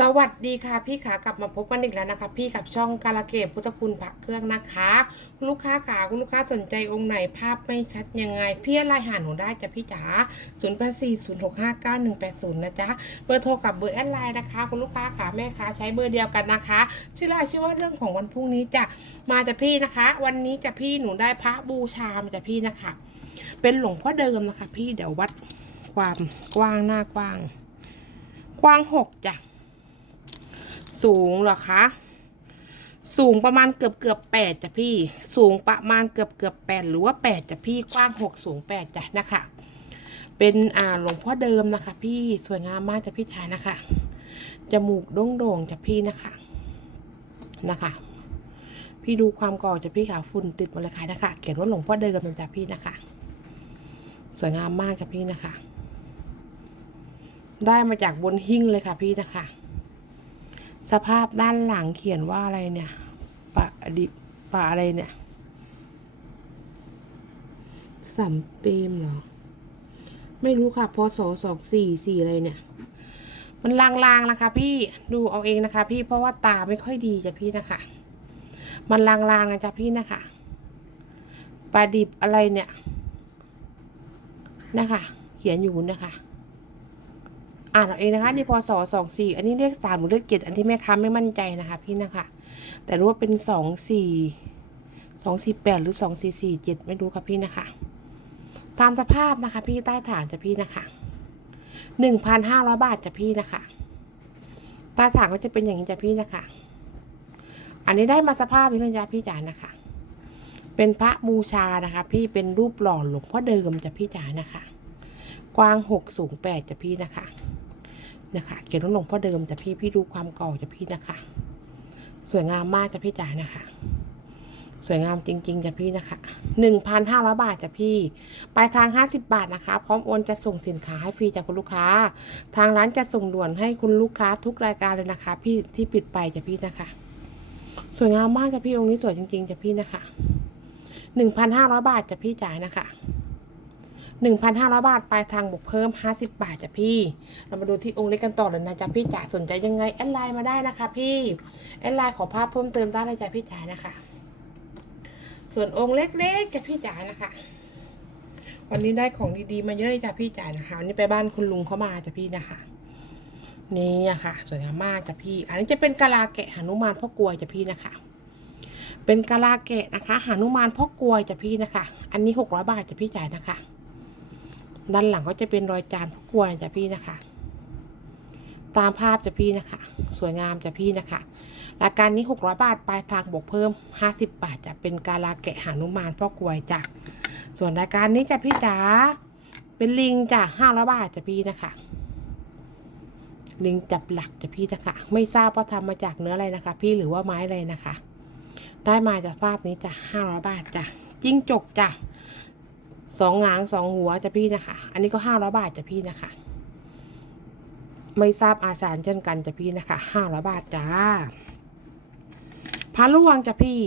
สวัสดีค่ะพี่ขากลับมาพบกันอีกแล้วนะคะ พี่กับช่องกาลเกตพุทธคุณพระเครื่องนะคะ คุณลูกค้าขาคุณลูกค้าสนใจองค์ไหนภาพไม่ชัดยังไง พี่ไลน์หาหนูได้จ้ะพี่จ๋า0 8 4 0 6 5 9 1 8 0 นะจ๊ะเบอร์โทรกับเบอร์แอดไลน์นะคะ คุณลูกค้าขาแม่ค้าใช้เบอร์เดียวกันนะคะ ชื่อไลน์ชื่อว่าเรื่องของวันพรุ่งนี้จะมาจ้ะพี่นะคะ วันนี้จะพี่หนูได้พระบูชามาจ้ะพี่นะคะ เป็นหลวงพ่อเดิมนะคะ พี่เดี๋ยววัดความกว้างหน้ากว้าง กว้างหกจ้ะ สูงเหรอคะ สูงประมาณเกือบเกือบแปดจ้ะพี่ สูงประมาณเกือบเกือบแปดหรือว่าแปดจ้ะพี่กว้างหกสูงแปดจ้ะนะคะ เป็นอ่าหลวงพ่อเดิมนะคะ พี่สวยงามมากจ้ะพี่ชายนะคะ จมูกโด่งโด่งๆจ้ะพี่นะคะนะคะ พี่ดูความก่อจ้ะพี่ค่ะฝุ่นติดมาเลยค่ะนะคะ เขียนว่าหลวงพ่อเดิมนะจ้ะพี่นะคะ สวยงามมากจ้ะพี่นะคะได้มาจากบนหิ้งเลยค่ะพี่นะคะ สภาพด้านหลังเขียนว่าอะไรเนี่ยปะดิปะอะไรเนี่ยสัมเปมเหรอ ไม่รู้ค่ะพศสองสี่สี่อะไรเนี่ย มันลางๆนะคะพี่ดูเอาเองนะคะ พี่เพราะว่าตาไม่ค่อยดีจ้ะพี่นะคะ มันลางๆนะจ๊ะพี่นะคะปลาดิบอะไรเนี่ยนะคะ เขียนอยู่นะคะ อ่านเอาเองนะคะนี่พศสองสี่อันนี้เลขสามหรือเลขเจ็ดอันที่แม่ค้าไม่มั่นใจนะคะพี่นะคะ แต่รู้ว่าเป็นสองสี่สองสี่แปดหรือสองสี่สี่เจ็ดไม่รู้ค่ะพี่นะคะ ตามสภาพนะคะ พี่ใต้ฐานจะพี่นะคะหนึ่งพันห้าร้อยบาทจะพี่นะคะใต้ฐานก็จะเป็นอย่างนี้จะพี่นะคะ อันนี้ได้มาสภาพนี้นะจ๊ะพี่จ๋านะคะ เป็นพระบูชานะคะ พี่เป็นรูปหล่อหลวงพ่อเดิมจะพี่จ๋านะคะ กว้างหกสูงแปดจะพี่นะคะ นะคะเขียนว่าหลวงพ่อเดิมจะพี่พี่ดูความเก่าจะพี่นะคะ สวยงามมากจะพี่จ๋านะคะ สวยงามจริง ๆจะพี่นะคะหนึ่งพันห้าร้อยบาทจะพี่ปลายทางห้าสิบบาทนะคะ พร้อมโอนจะส่งสินค้าให้ฟรีจากคุณลูกค้า ทางร้านจะส่งด่วนให้คุณลูกค้าทุกรายการเลยนะคะ พี่ที่ปิดไปจะพี่นะคะ สวยงามมากจะพี่องค์นี้สวยจริง ๆจะพี่นะคะหนึ่งพันห้าร้อยบาทจะพี่จ่ายนะคะ หนึ่งพันห้าร้อยบาทปลายทางบวกเพิ่มห้าสิบบาทจ้ะพี่ เรามาดูที่องค์เล็กกันต่อเลยนะจ๊ะพี่จ๋าสนใจยังไงแอดไลน์มาได้นะคะพี่แอดไลน์ขอภาพเพิ่มเติมได้เลยจ้ะพี่จ๋านะคะ ส่วนองค์เล็กๆจ้ะพี่จ๋านะคะ วันนี้ได้ของดีๆมาเยอะเลยจ้ะพี่จ๋านะคะวันนี้ไปบ้านคุณลุงเขามาจ้ะพี่นะคะนี่อะค่ะ สวยงามมากจ้ะพี่ อันนี้จะเป็นกะลาแกะหนุมานพ่อกลวยจ้ะพี่นะคะ เป็นกะลาแกะนะคะหนุมานพ่อกลวยจ้ะพี่นะคะ อันนี้หกร้อยบาทจ้ะพี่จ๋านะคะ ด้านหลังก็จะเป็นรอยจานพวกกวนจ้ะพี่นะคะ ตามภาพจ้ะพี่นะคะ สวยงามจ้ะพี่นะคะรายการนี้ 600 บาทปลายทางบวกเพิ่ม 50 บาทจะเป็นกาลาแกะหานุมานพ่อกวยจ้ะส่วนรายการนี้จ้ะพี่จ๋าเป็นลิงจ้ะ500บาทจ้ะพี่นะคะ ลิงจับหลักจ้ะพี่นะคะ ไม่ทราบว่าทำมาจากเนื้ออะไรนะคะ พี่หรือว่าไม้อะไรนะคะ ได้มาจากภาพนี้จ้ะ500บาทจ้ะจิ้งจกจ้ะ สองหางสองหัวจะพี่นะคะ อันนี้ก็ห้าร้อยบาทจะพี่นะคะ ไม่ทราบอาสารเช่นกันจะพี่นะคะห้าร้อยบาทจ้าพาลวงจะพี่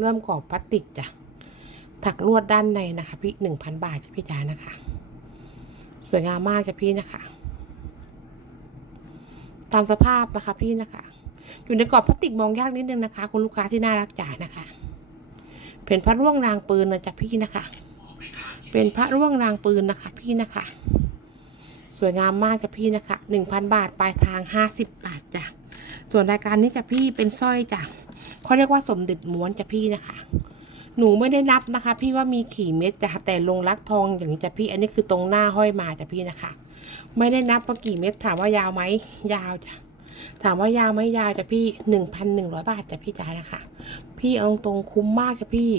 เริ่มกรอบพลาสติกจ้ะถักลวดด้านในนะคะ พี่หนึ่งพันบาทจะพี่จ๋านะคะ สวยงามมากจะพี่นะคะ ตามสภาพนะคะพี่นะคะ อยู่ในกรอบพลาสติกมองยากนิดนึงนะคะ คุณลูกค้าที่น่ารักจ๋านะคะ เป็นพระร่วงรางปืนนะจ๊ะพี่นะคะ เป็นพระร่วงรางปืนนะคะ พี่นะคะ สวยงามมากจ้ะพี่นะคะหนึ่งพันบาทปลายทางห้าสิบบาทจ้ะส่วนรายการนี้จ้ะพี่เป็นสร้อยจ้ะเขาเรียกว่าสมเด็จม้วนจ้ะพี่นะคะ หนูไม่ได้นับนะคะ พี่ว่ามีขี่เม็ดจ้ะแต่ลงรักทองอย่างนี้จ้ะพี่ อันนี้คือตรงหน้าห้อยมาจ้ะพี่นะคะ ไม่ได้นับว่ากี่เม็ดถามว่ายาวไหมยาวจ้ะถามว่ายาวไหมยาวจ้ะพี่หนึ่งพันหนึ่งร้อยบาทจ้ะพี่จ๋านะคะ พี่เอาตรงๆคุ้มมากจ้ะพี่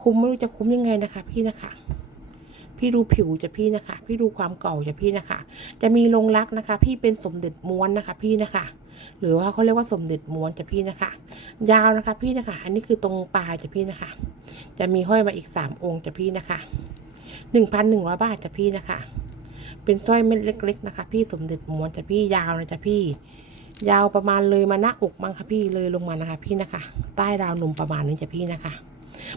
คุ้มไม่รู้จะคุ้มยังไงนะคะ พี่นะคะ พี่ดูผิวจะพี่นะคะ พี่ดูความเก่าจะพี่นะคะ จะมีลงรักนะคะ พี่เป็นสมเด็จม้วนนะคะพี่นะคะหรือว่าเขาเรียกว่าสมเด็จม้วนจะพี่นะคะ ยาวนะคะพี่นะคะ อันนี้คือตรงปลายจะพี่นะคะ จะมีห้อยมาอีกสามองค์จะพี่นะคะหนึ่งพันหนึ่งร้อยบาทจะพี่นะคะ เป็นสร้อยเม็ดเล็ก ๆ นะคะ พี่สมเด็จม้วนจะพี่ยาวนะจะพี่ ยาวประมาณเลยมาหน้าอกมั้งค่ะพี่เลยลงมานะคะ พี่นะคะ ใต้ราวนมประมาณนี้จะพี่นะคะ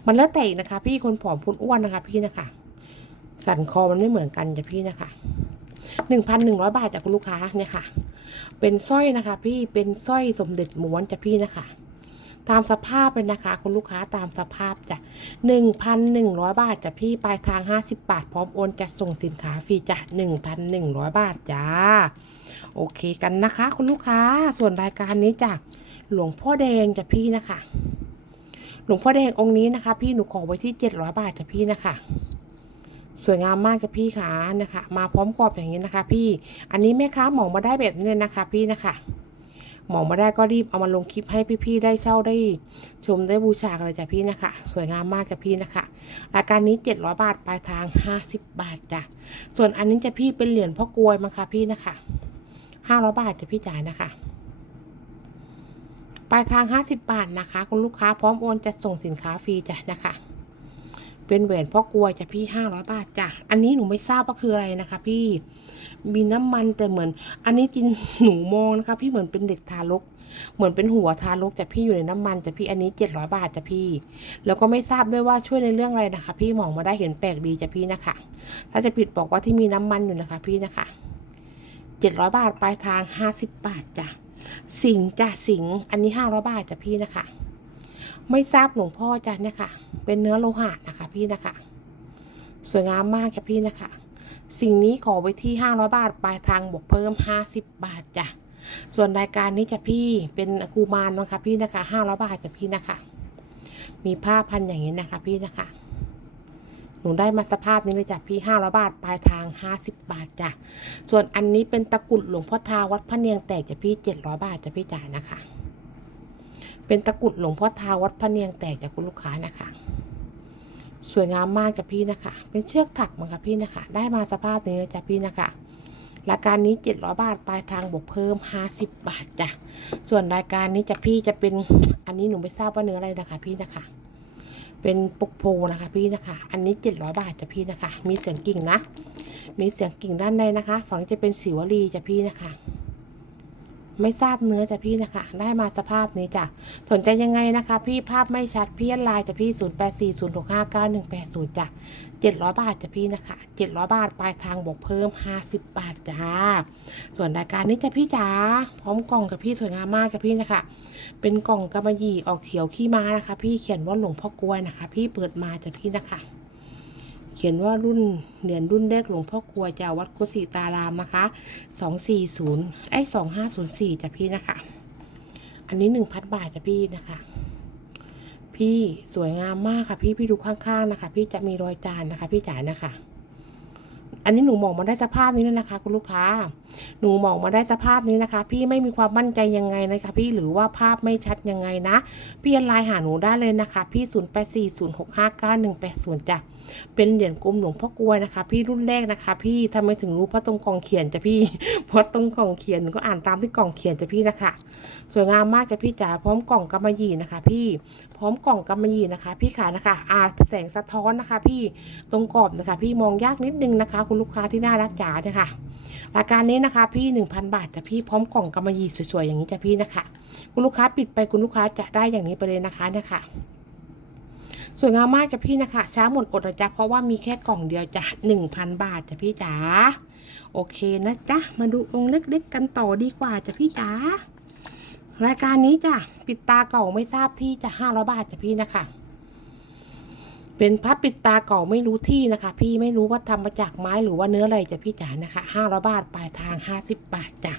มันแล้วแต่นะคะ พี่คนผอมคนอ้วนนะคะ พี่นะคะ สันคอมันไม่เหมือนกันจ้ะพี่นะคะหนึ่งพันหนึ่งร้อยบาทจากคุณลูกค้าเนี่ยค่ะ เป็นสร้อยนะคะ พี่เป็นสร้อยสมเด็จม้วนจ้ะพี่นะคะ ตามสภาพเลยนะคะ คุณลูกค้าตามสภาพจ้ะ1,100บาทจ้ะพี่ปลายทาง50บาท พร้อมโอนจัดส่งสินค้าฟรีจ้ะ1,100บาทจ้าโอเคกันนะคะ คุณลูกค้าส่วนรายการนี้จากหลวงพ่อแดงจ้ะพี่นะคะ หลวงพ่อแดงองค์นี้นะคะ พี่หนูขอไว้ที่700บาทจ้ะพี่นะคะ สวยงามมากจ้ะพี่ขานะคะ มาพร้อมกรอบอย่างนี้นะคะ พี่อันนี้แม่ค้าหมองมาได้แบบนี้เลยนะคะ พี่นะคะหมองมาได้ก็รีบเอามาลงคลิปให้พี่ๆได้เช่าได้ชมได้บูชากันเลยจ้ะพี่นะคะ สวยงามมากจ้ะพี่นะคะรายการนี้ 700 บาทปลายทาง 50 บาทจ้ะส่วนอันนี้จะพี่เป็นเหรียญพ่อกลวยมั้งคะพี่นะคะ 500 บาทจะพี่จ่ายนะคะปลายทาง 50 บาทนะคะ คุณลูกค้าพร้อมโอนจะส่งสินค้าฟรีจ้ะนะคะ เป็นแหวนพ่อกลัวจ้ะพี่500บาทจ้ะ อันนี้หนูไม่ทราบว่าคืออะไรนะคะ พี่ มีน้ำมันแต่เหมือน อันนี้จินหนูมองนะคะ พี่เหมือนเป็นเด็กทารก เหมือนเป็นหัวทารกแต่พี่อยู่ในน้ำมันแต่พี่อันนี้เจ็ดร้อยบาทจ้ะพี่ แล้วก็ไม่ทราบด้วยว่าช่วยในเรื่องอะไรนะคะ พี่มองมาได้เห็นแปลกดีจ้ะพี่นะคะ ถ้าจะผิดบอกว่าที่มีน้ำมันอยู่นะคะ พี่นะคะเจ็ดร้อยบาทปลายทางห้าสิบบาทจ้ะสิงจ้ะสิง อันนี้ห้าร้อยบาทจ้ะพี่นะคะ ไม่ทราบหลวงพ่อจ้ะเนี่ยค่ะ เป็นเนื้อโลหะนะคะพี่นะคะ สวยงามมากจ้ะพี่นะคะ สิ่งนี้ขอไว้ที่500บาทปลายทางบวกเพิ่ม50บาทจ้ะส่วนรายการนี้จะพี่เป็นกูมารนะคะพี่นะคะ500บาทจ้ะพี่นะคะ มีผ้าพันอย่างนี้นะคะพี่นะคะ หนูได้มาสภาพนี้เลยจ้ะพี่500บาทปลายทาง50บาทจ้ะส่วนอันนี้เป็นตะกุดหลวงพ่อทาวัดพระเนียงแตกจ้ะพี่700บาทจ้ะพี่จ่ายนะคะ เป็นตะกุดหลวงพ่อทาวัดพระเนียงแตกจากคุณลูกค้านะคะ สวยงามมากจ้ะพี่นะคะ เป็นเชือกถักมั้งคะพี่นะคะ ได้มาสภาพนี้จ้ะพี่นะคะรายการนี้ 700 บาท ปลายทางบวกเพิ่ม 50 บาทจ้ะ ส่วนรายการนี้จะพี่จะเป็น อันนี้หนูไม่ทราบว่าเนื้ออะไรนะคะพี่นะคะ เป็นปุกโพนะคะพี่นะคะ อันนี้ 700 บาทจ้ะพี่นะคะ มีเสียงกิ่งนะ มีเสียงกิ่งด้านในนะคะ ฝั่งนี้จะเป็นสิวลีจ้ะพี่นะคะ ไม่ทราบเนื้อจ้ะพี่นะคะ ได้มาสภาพนี้จ้ะสนใจยังไงนะคะ พี่ภาพไม่ชัดพี่ไลน์จ้ะพี่ 0 8 4 0 6 5 9 1 8 0จ้ะ700 บาทจ้ะพี่นะคะ 700 บาทปลายทางบวกเพิ่ม 50 บาทจ้าส่วนรายการนี้จ้ะพี่จ๋าพร้อมกล่องกับพี่สวยงามมากจ้ะพี่นะคะ เป็นกล่องกำมะหยี่ออกเขียวขี้ม้านะคะ พี่เขียนว่าหลวงพ่อกล้วยนะคะ พี่เปิดมาจ้ะพี่นะคะ เขียนว่ารุ่นเหรียญรุ่นแรกหลวงพ่อกลวจากวัดกุศิตารามนะคะสองสี่ศูนย์ไอ้สองห้าศูนย์สี่จ้ะพี่นะคะ อันนี้หนึ่งพันบาทจ้ะพี่นะคะ พี่สวยงามมากค่ะพี่พี่ดูข้างๆนะคะ พี่จะมีรอยจานนะคะ พี่จ๋านะคะอันนี้หนูมองมาได้สภาพนี้แล้วนะคะ คุณลูกค้า หนูมองมาได้สภาพนี้นะคะ พี่ไม่มีความมั่นใจยังไงนะคะ พี่หรือว่าภาพไม่ชัดยังไงนะ พี่ไลน์หาหนูได้เลยนะคะ พี่ศูนย์แปดสี่ศูนย์หกห้าเก้าหนึ่งแปดศูนย์จ้ะ เป็นเหรียญกลมหลวงพ่อกลวยนะคะ พี่รุ่นแรกนะคะ พี่ทำไมถึงรู้เพราะตรงกล่องเขียนจ้ะพี่เพราะตรงกล่องเขียนหนูก็อ่านตามที่กล่องเขียนจ้ะพี่นะคะ สวยงามมากจ้ะพี่จ๋าพร้อมกล่องกำมะหยี่นะคะ พี่พร้อมกล่องกำมะหยี่นะคะ พี่ขานะคะอาแสงสะท้อนนะคะ พี่ตรงกรอบนะคะ พี่มองยากนิดนึงนะคะ คุณลูกค้าที่น่ารักจ๋าเนี่ยค่ะรายการนี้นะคะพี่ 1,000 บาทจ้ะพี่พร้อมกล่องกำมะหยี่สวยๆอย่างนี้จ้ะพี่นะคะ คุณลูกค้าปิดไปคุณลูกค้าจะได้อย่างนี้ไปเลยนะคะเนี่ยค่ะ สวยงามมากจ้ะพี่นะคะ ช้าหมดอดนะจ๊ะเพราะว่ามีแค่กล่องเดียวจ้ะหนึ่งพันบาทจ้ะพี่จ๋าโอเคนะจ๊ะมาดูองค์เล็กๆกันต่อดีกว่าจ้ะพี่จ๋ารายการนี้จ้ะปิดตาเก่าไม่ทราบที่จะห้าร้อยบาทจ้ะพี่นะคะ เป็นพับปิดตาเก่าไม่รู้ที่นะคะ พี่ไม่รู้ว่าทำมาจากไม้หรือว่าเนื้ออะไรจ้ะพี่จ๋านะคะห้าร้อยบาทปลายทางห้าสิบบาทจ้ะ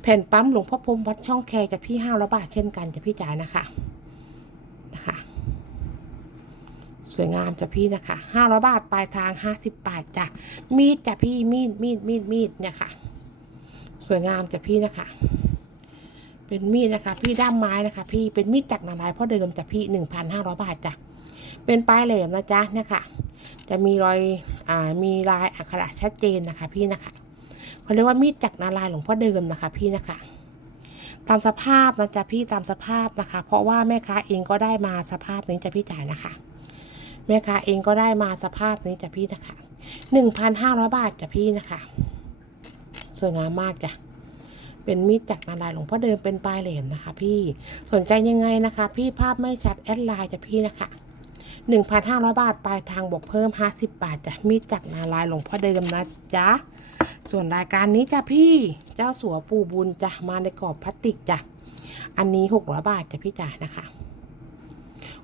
แผ่นปั๊มหลวงพ่อพรมวัดช่องแคจ้ะพี่ห้าร้อยบาทเช่นกันจ้ะพี่จ๋านะคะ สวยงามจ้ะพี่นะคะห้าร้อยบาทปลายทางห้าสิบบาทจ้ะมีดจ้ะพี่มีดมีดมีดมีดเนี่ยค่ะ สวยงามจ้ะพี่นะคะ เป็นมีดนะคะ พี่ด้ามไม้นะคะ พี่เป็นมีดจากนารายพ่อเดิมจ้ะพี่หนึ่งพันห้าร้อยบาทจ้ะเป็นปลายแหลมนะจ๊ะเนี่ยค่ะ จะมีรอยอ่ามีลายอักขระชัดเจนนะคะ พี่นะคะเขาเรียกว่ามีดจากนารายหลวงพ่อเดิมนะคะ พี่นะคะตามสภาพนะจ๊ะพี่ตามสภาพนะคะ เพราะว่าแม่ค้าเองก็ได้มาสภาพนี้จ้ะพี่จ๋านะคะ แม่ค้าเองก็ได้มาสภาพนี้จ้ะพี่นะคะหนึ่งพันห้าร้อยบาทจ้ะพี่นะคะสวยงามมากจ้ะเป็นมีดจากนารายหลวงพ่อเดิมเป็นปลายเหลมนะคะ พี่สนใจยังไงนะคะ พี่ภาพไม่ชัดแอดไลน์จ้ะพี่นะคะหนึ่งพันห้าร้อยบาทปลายทางบวกเพิ่มห้าสิบบาทจ้ะมีดจากนารายหลวงพ่อเดิมนะจ๊ะส่วนรายการนี้จ้ะพี่เจ้าสัวปู่บุญจ้ะมาในกรอบพลาสติกจ้ะอันนี้หกร้อยบาทจ้ะพี่จ๋านะคะ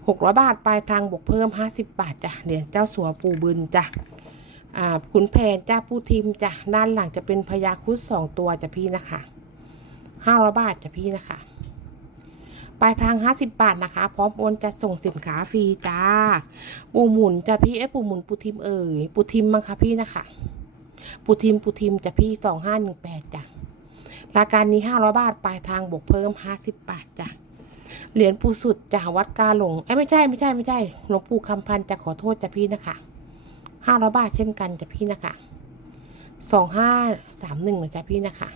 หกร้อยบาท ปลายทางบวกเพิ่มห้าสิบบาทจ้ะเหรียญเจ้าสัวปู่บุญจ้ะอ่าขุนแผนจ้าปูทิมจ้ะด้านหลังจะเป็นพญาครุดสองตัวจ้ะพี่นะคะห้าร้อยบาทจ้ะพี่นะคะปลายทางห้าสิบบาทนะคะ พร้อมโอนจะส่งสินค้าฟรีจ้า ปูหมุนจ้ะพี่เอ้ปูหมุนปูทิมเอ่ยปูทิมมั้งคะพี่นะคะปูทิมปูทิมจ้ะพี่สองห้าหนึ่งแปดจ้ะรายการนี้ห้าร้อยบาท ปลายทางบวกเพิ่มห้าสิบบาทจ้ะ เหรียญปูสุดจากวัดกาหลงเอ้ไม่ใช่ไม่ใช่ไม่ใช่หลวงปู่คำพันจะขอโทษจ้ะพี่นะคะห้าร้อยบาทเช่นกันจ้ะพี่นะคะสองห้าสามหนึ่งนะจ้ะพี่นะคะ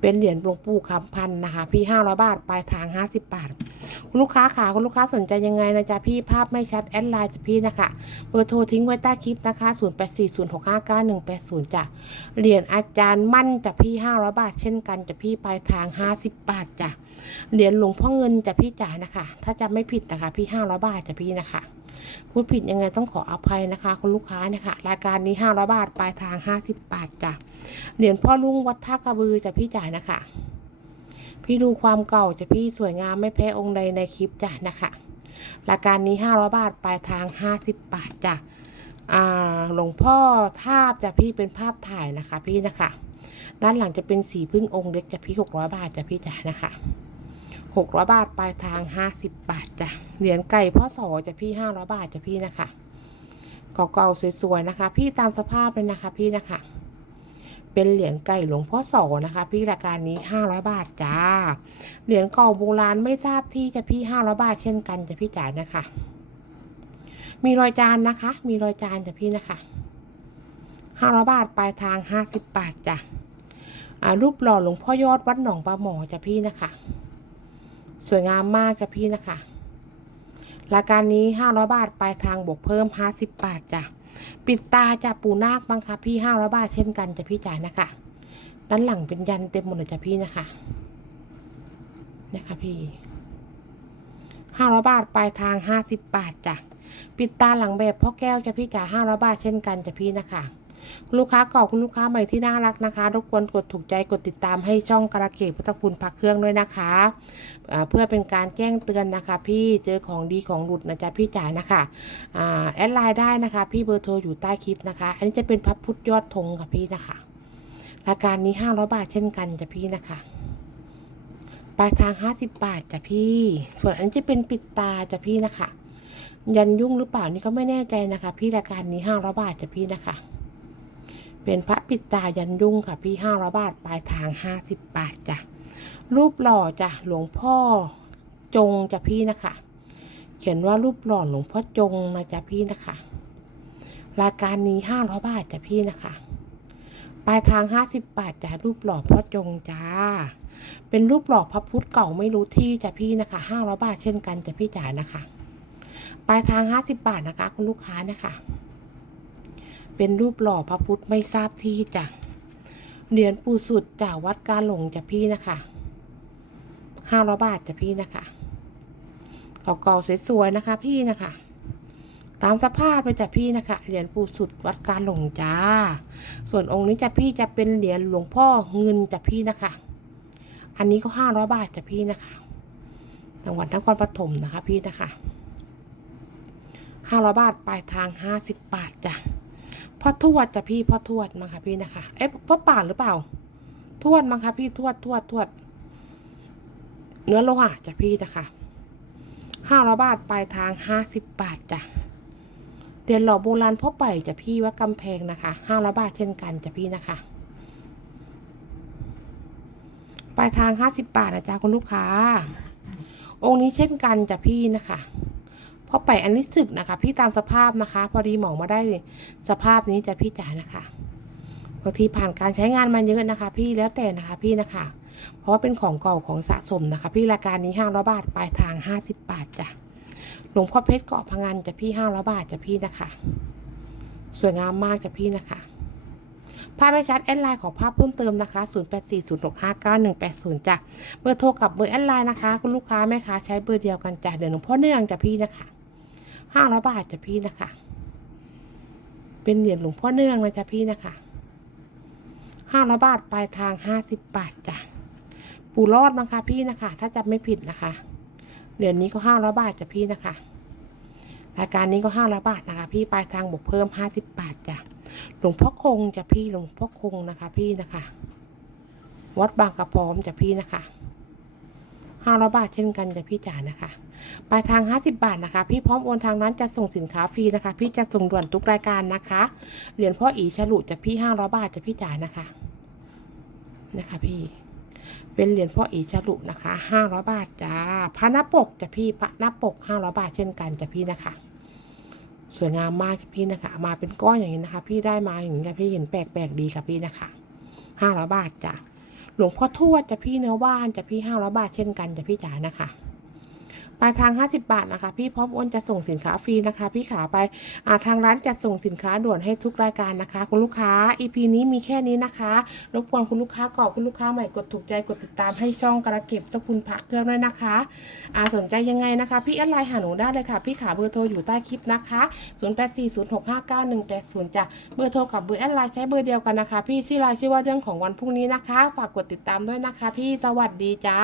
เป็นเหรียญหลวงปู่คำพันนะคะ พี่ห้าร้อยบาทปลายทางห้าสิบบาท คุณลูกค้าค่ะคุณลูกค้าสนใจยังไงนะจ๊ะพี่ภาพไม่ชัดแอดไลน์จ้ะพี่นะคะเบอร์โทรทิ้งไว้ใต้คลิปนะคะ 0840659180จ้ะเหรียญอาจารย์มั่นจ้ะพี่500 บาท เช่นกันจ้ะพี่ปลายทาง 50 บาทจ้ะเหรียญหลวงพ่อเงินจ้ะพี่จ๋านะคะ ถ้าจะไม่ผิดนะคะ พี่500บาทจ้ะพี่นะคะพูดผิดยังไงต้องขออภัยนะคะ คุณลูกค้านะคะรายการนี้ 500 บาท ปลายทาง 50 บาทจ้ะเหรียญพ่อลุงวัดท่ากระบือจ้ะพี่จ๋านะคะ พี่ดูความเก่าจะพี่สวยงามไม่แพ้องค์ใดในคลิปจ้ะนะคะรายการนี้ 500 บาท ปลายทาง 50 บาทจ้ะหลวงพ่อทาบจะพี่เป็นภาพถ่ายนะคะพี่นะคะ ด้านหลังจะเป็นสีพึ่งองค์เล็กจะพี่ 600 บาทจะพี่จ้ะนะคะ 600 บาท ปลายทาง 50 บาทจ้ะ เหรียญไก่พ่อสอจะพี่ 500 บาทจะพี่นะคะ เก่าๆสวยๆนะคะ พี่ตามสภาพเลยนะคะพี่นะคะ เป็นเหรียญไก่หลวงพ่อโสนะคะพี่รายการนี้ 500 บาทจ้า เหรียญเก่าโบราณไม่ทราบที่จะพี่ 500 บาทเช่นกันจะพี่จ๋ายนะคะ มีรอยจานนะคะ มีรอยจานจะพี่นะคะ 500 บาทปลายทาง 50 บาทจ้ะอ่ารูปหล่อหลวงพ่อยอดวัดหนองปลาหมอจะพี่นะคะ สวยงามมากจะพี่นะคะ รายการนี้ 500 บาทปลายทางบวกเพิ่ม 50 บาทจ้ะ ปิดตาจะปูนาคบ้างคะพี่ห้าร้อยบาทเช่นกันจะพี่จ่ายนะคะ ด้านหลังเป็นยันเต็มหมดเลยจ้ะพี่นะคะนะคะพี่ห้าร้อยบาทปลายทางห้าสิบบาทจ้ะปิดตาหลังแบบพ่อแก้วจะพี่จ่ายห้าร้อยบาทเช่นกันจะพี่นะคะ ลูกค้าเก่าคุณลูกค้าใหม่ที่น่ารักนะคะ รบกวนกดถูกใจกดติดตามให้ช่องกระเกตพุทธคุณพักเครื่องด้วยนะคะเพื่อเป็นการแจ้งเตือนนะคะ พี่เจอของดีของหลุดนะจ๊ะพี่จ่ายนะคะอ่าแอดไลน์ได้นะคะ พี่เบอร์โทรอยู่ใต้คลิปนะคะ อันนี้จะเป็นพับพุทธยอดธงค่ะพี่นะคะรายการนี้500บาทเช่นกันจ้ะพี่นะคะปลายทาง50บาทจ้ะพี่ ส่วนอันนี้จะเป็นปิดตาจ้ะพี่นะคะ ยันยุ่งหรือเปล่านี่ก็ไม่แน่ใจนะคะ พี่รายการนี้500บาทจ้ะพี่นะคะ เป็นพระปิดตายันยุ่งค่ะพี่500บาทปลายทาง50บาทจ้ะรูปหล่อจ้ะหลวงพ่อจงจ้ะพี่นะคะ เขียนว่ารูปหล่อหลวงพ่อจงนะจ๊ะพี่นะคะ รายการนี้ห้าร้อยบาทจ้ะพี่นะคะปลายทางห้าสิบบาทจ้ะรูปหล่อพ่อจงจ้า เป็นรูปหล่อพระพุทธเก่าไม่รู้ที่จ้ะพี่นะคะห้าร้อยบาทเช่นกันจ้ะพี่จ๋านะคะ ปลายทางห้าสิบบาทนะคะ คุณลูกค้านะคะ เป็นรูปหล่อพระพุทธไม่ทราบที่จ้ะเหรียญปูสุดจากวัดกาหลงจ้ะพี่นะคะห้าร้อยบาทจ้ะพี่นะคะเก่าๆสวยๆนะคะพี่นะคะ ตามสภาพเลยจ้ะพี่นะคะเหรียญปูสุดวัดการหลงจ้า ส่วนองค์นี้จ้ะพี่จะเป็นเหรียญหลวงพ่อเงินจ้ะพี่นะคะ อันนี้ก็ห้าร้อยบาทจ้ะพี่นะคะจังหวัดนครปฐมนะคะพี่นะคะห้าร้อยบาทปลายทางห้าสิบบาทจ้ะ พ่อทวดจ้ะพี่พ่อทวดมั้งคะพี่นะคะ เอ๊ะพ่อป่านหรือเปล่า ทวดมั้งคะพี่ทวดทวดทวด เนื้อโลหะจ้ะพี่นะคะห้าร้อยบาทปลายทางห้าสิบบาทจ้ะเรียนหล่อโบราณพ่อไปจ้ะพี่วัดกำแพงนะคะห้าร้อยบาทเช่นกันจ้ะพี่นะคะ ปลายทางห้าสิบบาทนะจ๊ะคุณลูกค้า องค์นี้เช่นกันจ้ะพี่นะคะ พอไปอันนี้สึกนะคะ พี่ตามสภาพนะคะ พอดีหมองมาได้สภาพนี้จะพี่จ๋านะคะบางทีผ่านการใช้งานมาเยอะนะคะ พี่แล้วแต่นะคะพี่นะคะ เพราะว่าเป็นของเก่าของสะสมนะคะ พี่รายการนี้ห้าร้อยบาทปลายทางห้าสิบบาทจ้ะหลวงพ่อเพชรเกาะพังงานจะพี่ห้าร้อยบาทจะพี่นะคะ สวยงามมากจะพี่นะคะภาพไม่ชัดแอดไลน์ขอภาพเพิ่มเติมนะคะ 0 8 4 0 6 5 9 1 8 0จ้ะเบอร์โทรกับเบอร์แอดไลน์นะคะ คุณลูกค้าแม่ค้าใช้เบอร์เดียวกันจ้ะเดี๋ยวหลวงพ่อเนื่องจะพี่นะคะ ห้าร้อยบาทจะพี่นะคะ เป็นเหรียญหลวงพ่อเนื่องนะจ๊ะพี่นะคะห้าร้อยบาทปลายทางห้าสิบบาทจ้ะปูรอดนะคะพี่นะคะ ถ้าจำไม่ผิดนะคะเหรียญนี้ก็ห้าร้อยบาทจ้ะพี่นะคะรายการนี้ก็ห้าร้อยบาทนะคะ พี่ปลายทางบวกเพิ่มห้าสิบบาทจ้ะหลวงพ่อคงจ้ะพี่หลวงพ่อคงนะคะ พี่นะคะ วัดบางกระพร้อมจ้ะพี่นะคะ ห้าร้อยบาทเช่นกันจะพี่จ๋านะคะปลายทางห้าสิบาทนะคะ พี่พร้อมโอนทางนั้นจะส่งสินค้าฟรีนะคะ พี่จะส่งด่วนทุกรายการนะคะเหรียญพ่ออีฉลุจะพี่ห้าร้อยบาทจะพี่จ๋านะคะนะคะพี่เป็นเหรียญพ่ออีฉลุนะคะห้าร้อยบาทจ้าพระน้าปกจะพี่พระน้าปกห้าร้อยบาทเช่นกันจะพี่นะคะ สวยงามมากจ้ะพี่นะคะ มาเป็นก้อนอย่างนี้นะคะ พี่ได้มาอย่างนี้ค่ะพี่เห็นแปลกๆดีค่ะพี่นะคะห้าร้อยบาทจ้ะ หลวงพ่อทวดจะพี่เนื้อว่านจะพี่ห้าร้อยบาทเช่นกันจะพี่จ๋านะคะ ปลายทาง 50 บาทนะคะ พี่พร้อมโอนจะส่งสินค้าฟรีนะคะ พี่ขาไปาทางร้านจะส่งสินค้าด่วนให้ทุกรายการนะคะ คุณลูกค้า EP นี้มีแค่นี้นะคะรบกวนคุณลูกค้ากรอบคุณลูกค้าใหม่กดถูกใจกดติดตามให้ช่องกระเก็บเจ้าคุณพระเครื่องด้วยนะคะอาสนใจยังไงนะคะ พี่แอดไลน์หาหนูได้เลยค่ะ พี่ขาเบอร์โทรอยู่ใต้คลิปนะคะ 0840659180จ้ะเบอร์โทรกับเบอร์แอดไลน์ใช้เบอร์เดียวกันนะคะ พี่ชื่อไลน์ชื่อว่าเรื่องของวันพรุ่งนี้นะคะ ฝากกดติดตามด้วยนะคะ พี่สวัสดีจ้า